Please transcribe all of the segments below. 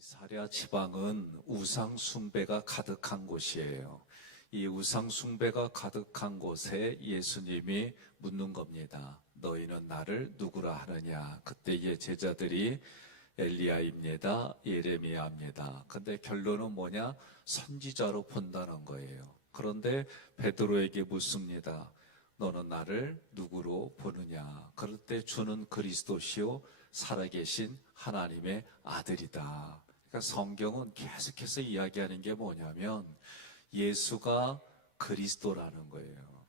사랴 지방은 우상 숭배가 가득한 곳이에요. 이 우상 숭배가 가득한 곳에 예수님이 묻는 겁니다. 너희는 나를 누구라 하느냐? 그때의 제자들이 엘리야입니다, 예레미야입니다. 근데 결론은 뭐냐? 선지자로 본다는 거예요. 그런데 베드로에게 묻습니다. 너는 나를 누구로 보느냐? 그럴 때 주는 그리스도시요 살아계신 하나님의 아들이다. 그러니까 성경은 계속해서 이야기하는 게 뭐냐면 예수가 그리스도라는 거예요.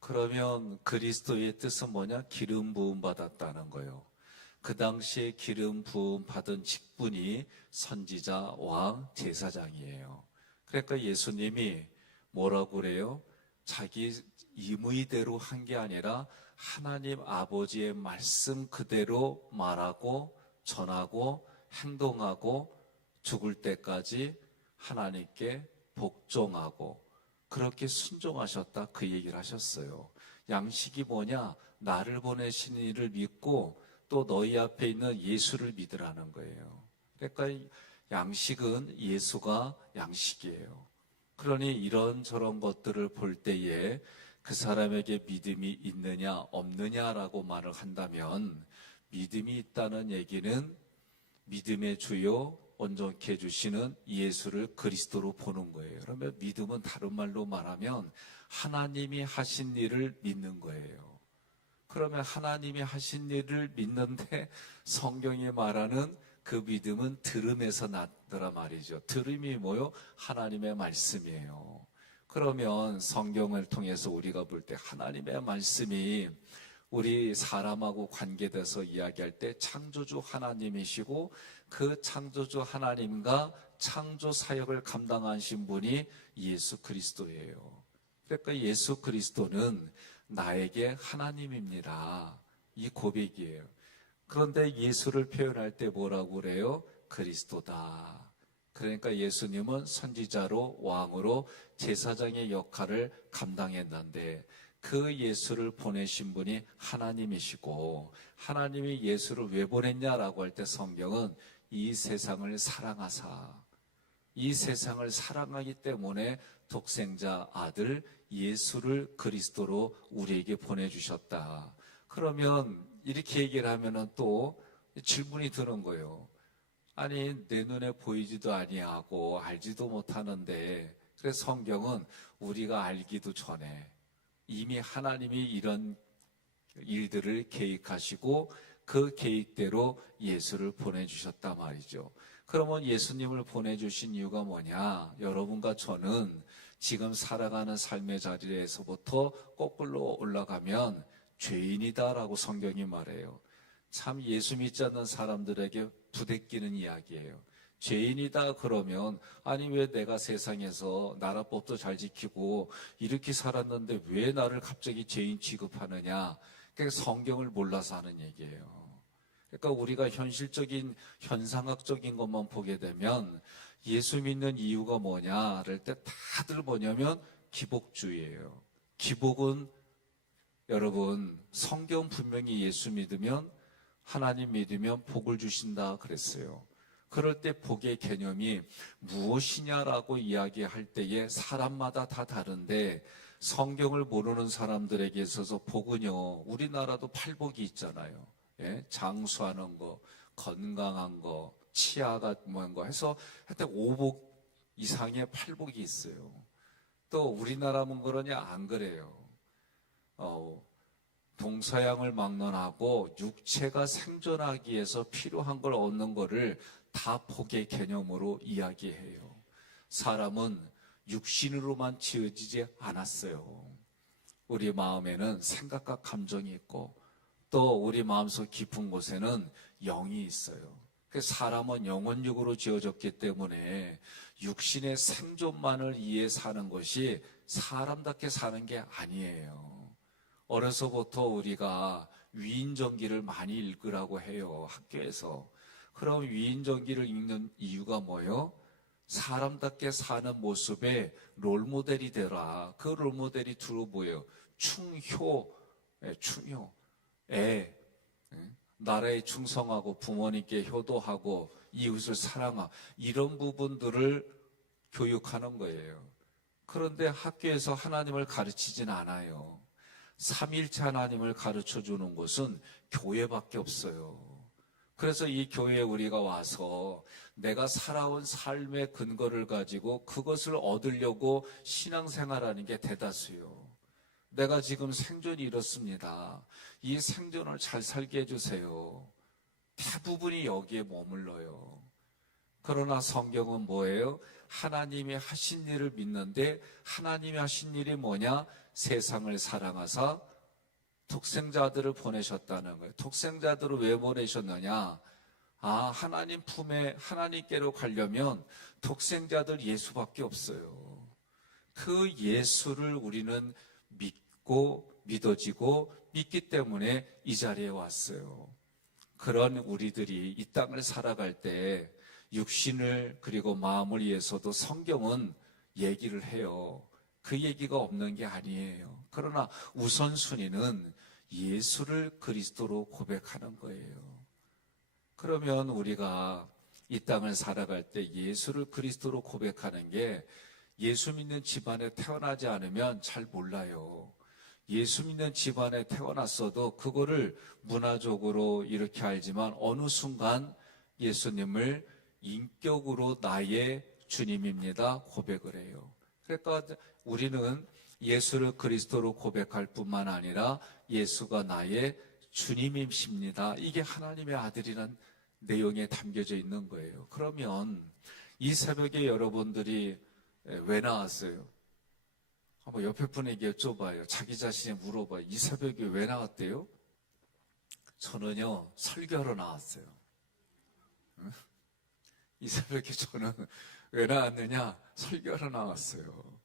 그러면 그리스도의 뜻은 뭐냐? 기름 부음 받았다는 거예요. 그 당시에 기름 부음 받은 직분이 선지자, 왕, 제사장이에요. 그러니까 예수님이 뭐라고 그래요? 자기 임의대로 한 게 아니라 하나님 아버지의 말씀 그대로 말하고 전하고 행동하고 죽을 때까지 하나님께 복종하고 그렇게 순종하셨다, 그 얘기를 하셨어요. 양식이 뭐냐? 나를 보내신 이를 믿고 또 너희 앞에 있는 예수를 믿으라는 거예요. 그러니까 양식은 예수가 양식이에요. 그러니 이런저런 것들을 볼 때에 그 사람에게 믿음이 있느냐 없느냐라고 말을 한다면 믿음이 있다는 얘기는 믿음의 주요 온전케 해주시는 예수를 그리스도로 보는 거예요. 그러면 믿음은 다른 말로 말하면 하나님이 하신 일을 믿는 거예요. 그러면 하나님이 하신 일을 믿는데 성경이 말하는 그 믿음은 들음에서 났더라 말이죠. 들음이 뭐요? 하나님의 말씀이에요. 그러면 성경을 통해서 우리가 볼 때 하나님의 말씀이 우리 사람하고 관계돼서 이야기할 때 창조주 하나님이시고 그 창조주 하나님과 창조 사역을 감당하신 분이 예수 그리스도예요. 그러니까 예수 그리스도는 나에게 하나님입니다. 이 고백이에요. 그런데 예수를 표현할 때 뭐라고 그래요? 그리스도다. 그러니까 예수님은 선지자로 왕으로 제사장의 역할을 감당했는데 그 예수를 보내신 분이 하나님이시고 하나님이 예수를 왜 보냈냐라고 할 때 성경은 이 세상을 사랑하사 이 세상을 사랑하기 때문에 독생자 아들 예수를 그리스도로 우리에게 보내주셨다. 그러면 이렇게 얘기를 하면은 또 질문이 드는 거예요. 아니 내 눈에 보이지도 아니하고 알지도 못하는데 그래서 성경은 우리가 알기도 전에 이미 하나님이 이런 일들을 계획하시고 그 계획대로 예수를 보내주셨단 말이죠. 그러면 예수님을 보내주신 이유가 뭐냐? 여러분과 저는 지금 살아가는 삶의 자리에서부터 거꾸로 올라가면 죄인이다라고 성경이 말해요. 참 예수 믿지 않는 사람들에게 부대끼는 이야기예요. 죄인이다 그러면 아니 왜 내가 세상에서 나라법도 잘 지키고 이렇게 살았는데 왜 나를 갑자기 죄인 취급하느냐? 그러니까 성경을 몰라서 하는 얘기예요. 그러니까 우리가 현실적인 현상학적인 것만 보게 되면 예수 믿는 이유가 뭐냐 그럴 때 다들 뭐냐면 기복주의예요. 기복은 여러분 성경 분명히 예수 믿으면 하나님 믿으면 복을 주신다 그랬어요. 그럴 때 복의 개념이 무엇이냐라고 이야기할 때에 사람마다 다 다른데 성경을 모르는 사람들에게 있어서 복은요, 우리나라도 팔복이 있잖아요. 예? 장수하는 거, 건강한 거, 치아가 뭐한 거 해서 하여튼 5복 이상의 팔복이 있어요. 또 우리나라만 그러냐? 안 그래요. 동서양을 막론하고 육체가 생존하기 위해서 필요한 걸 얻는 거를 다 복의 개념으로 이야기해요. 사람은 육신으로만 지어지지 않았어요. 우리 마음에는 생각과 감정이 있고 또 우리 마음속 깊은 곳에는 영이 있어요. 사람은 영혼육으로 지어졌기 때문에 육신의 생존만을 위해 사는 것이 사람답게 사는 게 아니에요. 어려서부터 우리가 위인전기를 많이 읽으라고 해요. 학교에서. 그럼 위인전기를 읽는 이유가 뭐예요? 사람답게 사는 모습의 롤모델이 되라. 그 롤모델이 두루 보여요. 충효, 충효, 나라에 충성하고 부모님께 효도하고 이웃을 사랑하, 이런 부분들을 교육하는 거예요. 그런데 학교에서 하나님을 가르치진 않아요. 삼일체 하나님을 가르쳐 주는 곳은 교회밖에 없어요. 그래서 이 교회에 우리가 와서 내가 살아온 삶의 근거를 가지고 그것을 얻으려고 신앙생활하는 게 대다수요. 내가 지금 생존이 이렇습니다. 이 생존을 잘 살게 해주세요. 대부분이 여기에 머물러요. 그러나 성경은 뭐예요? 하나님이 하신 일을 믿는데 하나님이 하신 일이 뭐냐? 세상을 사랑하사 독생자들을 보내셨다는 거예요. 독생자들을 왜 보내셨느냐? 하나님 품에 하나님께로 가려면 독생자들 예수밖에 없어요. 그 예수를 우리는 믿고 믿어지고 믿기 때문에 이 자리에 왔어요. 그런 우리들이 이 땅을 살아갈 때 육신을 그리고 마음을 위해서도 성경은 얘기를 해요. 그 얘기가 없는 게 아니에요. 그러나 우선순위는 예수를 그리스도로 고백하는 거예요. 그러면 우리가 이 땅을 살아갈 때 예수를 그리스도로 고백하는 게 예수 믿는 집안에 태어나지 않으면 잘 몰라요. 예수 믿는 집안에 태어났어도 그거를 문화적으로 이렇게 알지만 어느 순간 예수님을 인격으로 나의 주님입니다 고백을 해요. 그러니까 우리는 예수를 그리스도로 고백할 뿐만 아니라 예수가 나의 주님이십니다. 이게 하나님의 아들이란 내용에 담겨져 있는 거예요. 그러면 이 새벽에 여러분들이 왜 나왔어요? 한번 옆에 분에게 여쭤봐요. 자기 자신이 물어봐요. 이 새벽에 왜 나왔대요? 저는요, 설교하러 나왔어요. 이 새벽에 저는 왜 나왔느냐? 설교하러 나왔어요.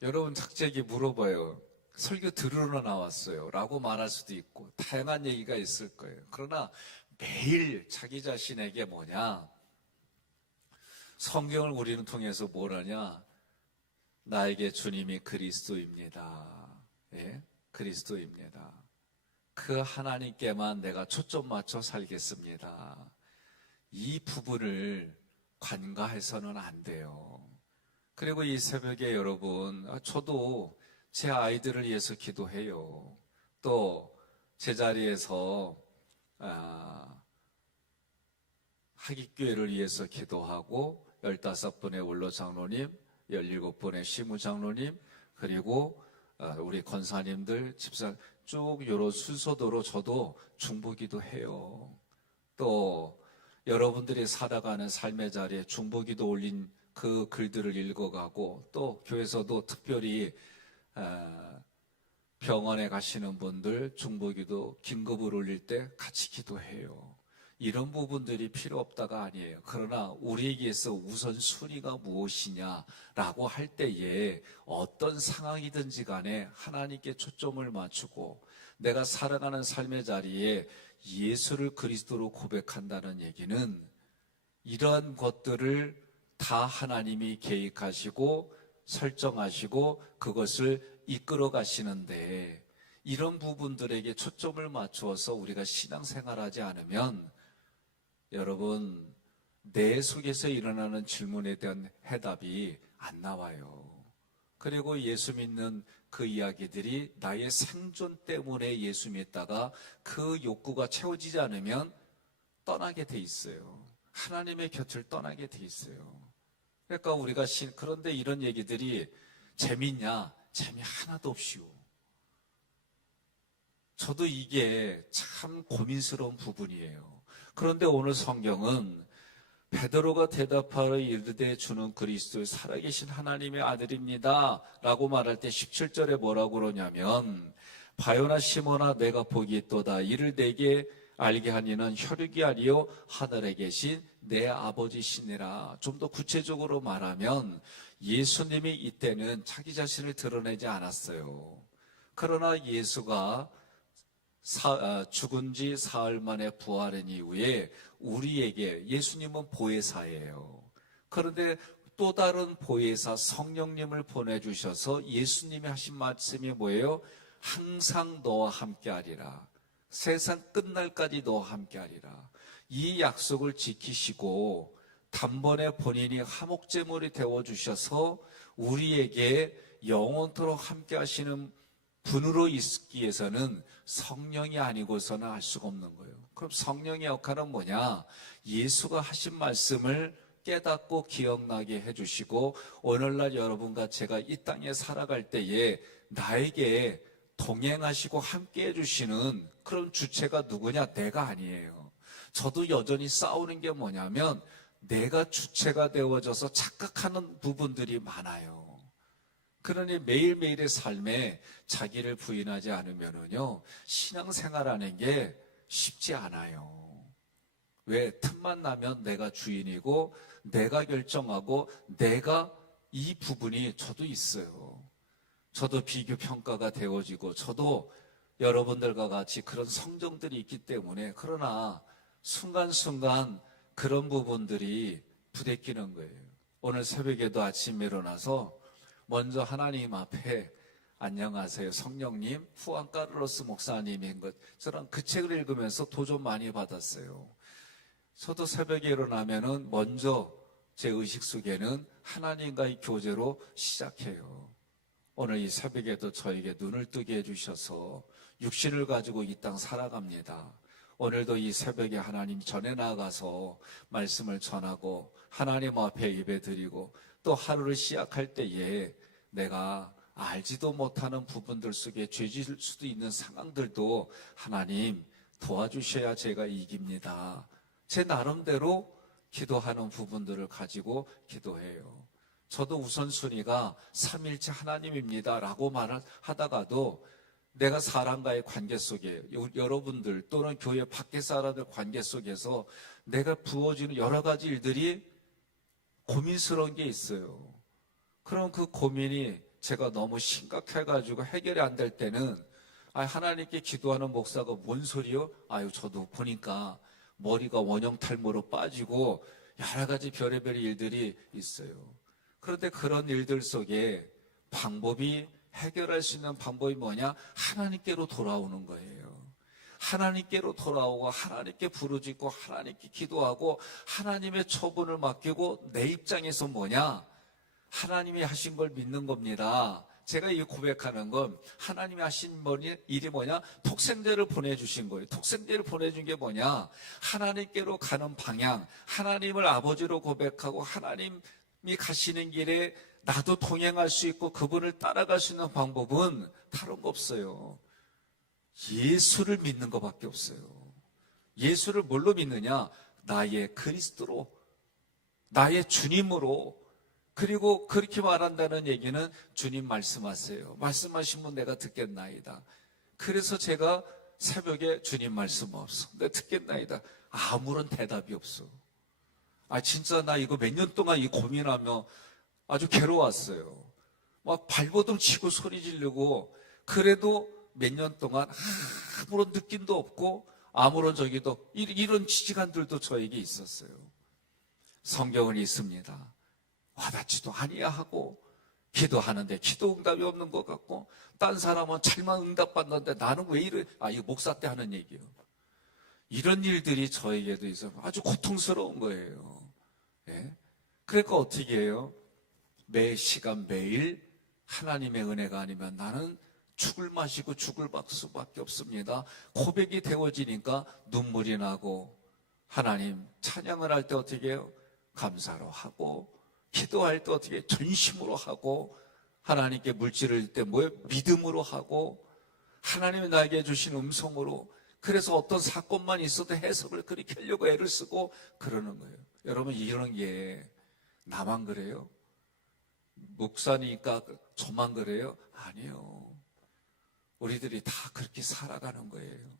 여러분 각자에게 물어봐요. 설교 들으러 나왔어요 라고 말할 수도 있고 다양한 얘기가 있을 거예요. 그러나 매일 자기 자신에게 뭐냐? 성경을 우리는 통해서 뭘 하냐? 나에게 주님이 그리스도입니다. 예? 그리스도입니다. 그 하나님께만 내가 초점 맞춰 살겠습니다. 이 부분을 관가해서는 안 돼요. 그리고 이 새벽에 여러분, 저도 제 아이들을 위해서 기도해요. 또 제 자리에서 학익교회를 위해서 기도하고 15분의 원로 장로님, 17분의 시무 장로님, 그리고 우리 권사님들, 집사 쭉 이런 순서대로 저도 중보기도 해요. 또 여러분들이 살아가는 삶의 자리에 중보기도 올린 그 글들을 읽어가고 또 교회에서도 특별히 병원에 가시는 분들 중보기도 긴급을 올릴 때 같이 기도해요. 이런 부분들이 필요 없다가 아니에요. 그러나 우리에게서 우선순위가 무엇이냐라고 할 때에 어떤 상황이든지 간에 하나님께 초점을 맞추고 내가 살아가는 삶의 자리에 예수를 그리스도로 고백한다는 얘기는 이러한 것들을 다 하나님이 계획하시고 설정하시고 그것을 이끌어 가시는데 이런 부분들에게 초점을 맞추어서 우리가 신앙생활하지 않으면 여러분 내 속에서 일어나는 질문에 대한 해답이 안 나와요. 그리고 예수 믿는 그 이야기들이 나의 생존 때문에 예수 믿다가 그 욕구가 채워지지 않으면 떠나게 돼 있어요. 하나님의 곁을 떠나게 돼 있어요. 그러니까 우리가 그런데 이런 얘기들이 재밌냐? 재미 하나도 없이요. 저도 이게 참 고민스러운 부분이에요. 그런데 오늘 성경은 베드로가 대답하여 이르되 주는 그리스도 살아계신 하나님의 아들입니다 라고 말할 때 17절에 뭐라고 그러냐면 바요나 시몬아 내가 복이 있도다 이를 내게 알게 하니는 혈육이 아니요 하늘에 계신 내 아버지시니라. 좀 더 구체적으로 말하면 예수님이 이때는 자기 자신을 드러내지 않았어요. 그러나 예수가 죽은 지 사흘 만에 부활한 이후에 우리에게 예수님은 보혜사예요. 그런데 또 다른 보혜사 성령님을 보내주셔서 예수님이 하신 말씀이 뭐예요? 항상 너와 함께하리라. 세상 끝날까지 너와 함께하리라. 이 약속을 지키시고 단번에 본인이 화목제물이 되어주셔서 우리에게 영원토록 함께 하시는 분으로 있기 위해서는 성령이 아니고서는 할 수가 없는 거예요. 그럼 성령의 역할은 뭐냐? 예수가 하신 말씀을 깨닫고 기억나게 해주시고 오늘날 여러분과 제가 이 땅에 살아갈 때에 나에게 동행하시고 함께 해주시는 그런 주체가 누구냐? 내가 아니에요. 저도 여전히 싸우는 게 뭐냐면 내가 주체가 되어져서 착각하는 부분들이 많아요. 그러니 매일매일의 삶에 자기를 부인하지 않으면요 신앙생활하는 게 쉽지 않아요. 왜? 틈만 나면 내가 주인이고 내가 결정하고 내가 이 부분이 저도 있어요. 저도 비교평가가 되어지고 저도 여러분들과 같이 그런 성정들이 있기 때문에 그러나 순간순간 그런 부분들이 부대끼는 거예요. 오늘 새벽에도 아침에 일어나서 먼저 하나님 앞에 안녕하세요 성령님 후안 카를로스 목사님인 것 저는 그 책을 읽으면서 도전 많이 받았어요. 저도 새벽에 일어나면은 먼저 제 의식 속에는 하나님과의 교제로 시작해요. 오늘 이 새벽에도 저에게 눈을 뜨게 해주셔서 육신을 가지고 이 땅 살아갑니다. 오늘도 이 새벽에 하나님 전에 나아가서 말씀을 전하고 하나님 앞에 예배드리고 또 하루를 시작할 때에 내가 알지도 못하는 부분들 속에 죄질 수도 있는 상황들도 하나님 도와주셔야 제가 이깁니다. 제 나름대로 기도하는 부분들을 가지고 기도해요. 저도 우선순위가 삼일체 하나님입니다 라고 말을 하다가도 내가 사람과의 관계 속에 여러분들 또는 교회 밖에 사람들 관계 속에서 내가 부어지는 여러 가지 일들이 고민스러운 게 있어요. 그럼 그 고민이 제가 너무 심각해가지고 해결이 안 될 때는 하나님께 기도하는 목사가 뭔 소리요? 저도 보니까 머리가 원형 탈모로 빠지고 여러 가지 별의별 일들이 있어요. 그런데 그런 일들 속에 방법이 해결할 수 있는 방법이 뭐냐? 하나님께로 돌아오는 거예요. 하나님께로 돌아오고 하나님께 부르짖고 하나님께 기도하고 하나님의 처분을 맡기고 내 입장에서 뭐냐? 하나님이 하신 걸 믿는 겁니다. 제가 이 고백하는 건 하나님이 하신 일이 뭐냐? 독생자를 보내주신 거예요. 독생자를 보내준 게 뭐냐? 하나님께로 가는 방향, 하나님을 아버지로 고백하고 하나님이 가시는 길에 나도 동행할 수 있고 그분을 따라갈 수 있는 방법은 다른 거 없어요. 예수를 믿는 것밖에 없어요. 예수를 뭘로 믿느냐? 나의 그리스도로, 나의 주님으로. 그리고 그렇게 말한다는 얘기는 주님 말씀하세요. 말씀하시면 내가 듣겠나이다. 그래서 제가 새벽에 주님 말씀 없어. 내가 듣겠나이다. 아무런 대답이 없어. 진짜 나 이거 몇 년 동안 이 고민하며 아주 괴로웠어요. 막 발버둥 치고 소리 지르고 그래도 몇 년 동안 아무런 느낌도 없고 아무런 저기도 이런 시간들도 저에게 있었어요. 성경은 있습니다. 와닿지도 아니하고 기도하는데 기도 응답이 없는 것 같고 딴 사람은 잘만 응답받는데 나는 왜 이래? 이거 목사 때 하는 얘기예요. 이런 일들이 저에게도 있어서 아주 고통스러운 거예요. 예? 그러니까 어떻게 해요? 매 시간 매일 하나님의 은혜가 아니면 나는 죽을 마시고 죽을 수밖에 없습니다. 고백이 되어지니까 눈물이 나고 하나님 찬양을 할 때 어떻게 해요? 감사로 하고 기도할 때 어떻게 전심으로 하고 하나님께 물질을 때 뭐예요? 믿음으로 하고 하나님이 나에게 주신 음성으로 그래서 어떤 사건만 있어도 해석을 그렇게 하려고 애를 쓰고 그러는 거예요. 여러분 이런 게 나만 그래요? 목사니까 저만 그래요? 아니요. 우리들이 다 그렇게 살아가는 거예요.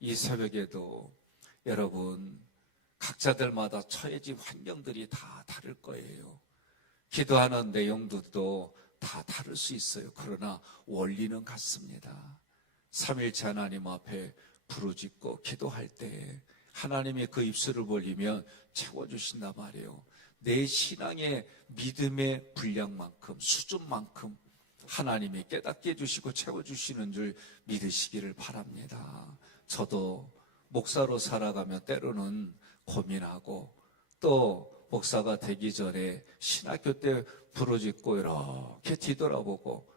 이 새벽에도 여러분 각자들마다 처해진 환경들이 다 다를 거예요. 기도하는 내용들도 다 다를 수 있어요. 그러나 원리는 같습니다. 삼일체 하나님 앞에 부르짖고 기도할 때 하나님의 그 입술을 벌리면 채워주신단 말이에요. 내 신앙의 믿음의 분량만큼 수준만큼 하나님이 깨닫게 해주시고 채워주시는 줄 믿으시기를 바랍니다. 저도 목사로 살아가면 때로는 고민하고 또 목사가 되기 전에 신학교 때 부르짖고 이렇게 뒤돌아보고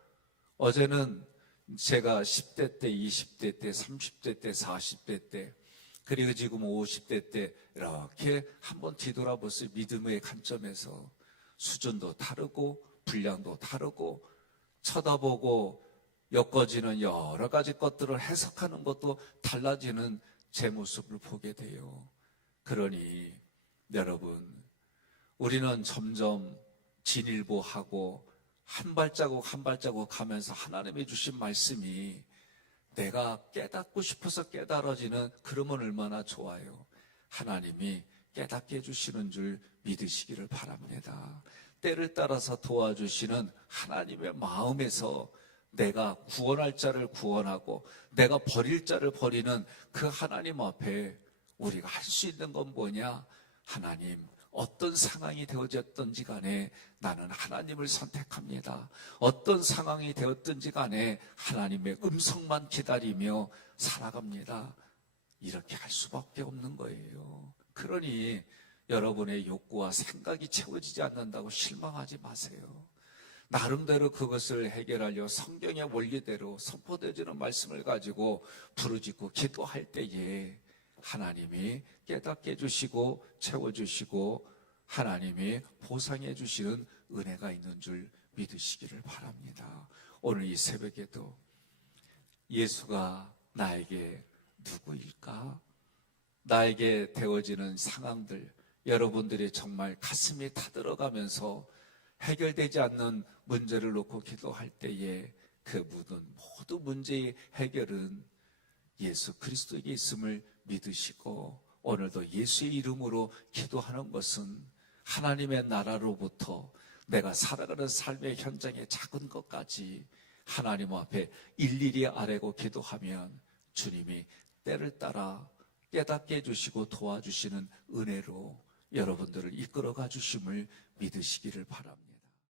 어제는 제가 10대 때, 20대 때, 30대 때, 40대 때 그리고 지금 50대 때 이렇게 한번 뒤돌아봤어요. 믿음의 관점에서 수준도 다르고 분량도 다르고 쳐다보고 엮어지는 여러 가지 것들을 해석하는 것도 달라지는 제 모습을 보게 돼요. 그러니 여러분, 우리는 점점 진일보하고 한 발자국 한 발자국 가면서 하나님이 주신 말씀이 내가 깨닫고 싶어서 깨달아지는, 그러면 얼마나 좋아요. 하나님이 깨닫게 해주시는 줄 믿으시기를 바랍니다. 때를 따라서 도와주시는 하나님의 마음에서 내가 구원할 자를 구원하고 내가 버릴 자를 버리는 그 하나님 앞에 우리가 할 수 있는 건 뭐냐? 하나님, 어떤 상황이 되어졌든지 간에 나는 하나님을 선택합니다. 어떤 상황이 되었든지 간에 하나님의 음성만 기다리며 살아갑니다. 이렇게 할 수밖에 없는 거예요. 그러니 여러분의 욕구와 생각이 채워지지 않는다고 실망하지 마세요. 나름대로 그것을 해결하려 성경의 원리대로 선포되어지는 말씀을 가지고 부르짖고 기도할 때에 하나님이 깨닫게 해주시고 채워주시고 하나님이 보상해 주시는 은혜가 있는 줄 믿으시기를 바랍니다. 오늘 이 새벽에도 예수가 나에게 누구일까? 나에게 되어지는 상황들, 여러분들이 정말 가슴이 타들어가면서 해결되지 않는 문제를 놓고 기도할 때에 그 모든 문제의 해결은 예수 그리스도에게 있음을 믿으시고 오늘도 예수의 이름으로 기도하는 것은 하나님의 나라로부터 내가 살아가는 삶의 현장의 작은 것까지 하나님 앞에 일일이 아뢰고 기도하면 주님이 때를 따라 깨닫게 해주시고 도와주시는 은혜로 여러분들을 이끌어가 주심을 믿으시기를 바랍니다.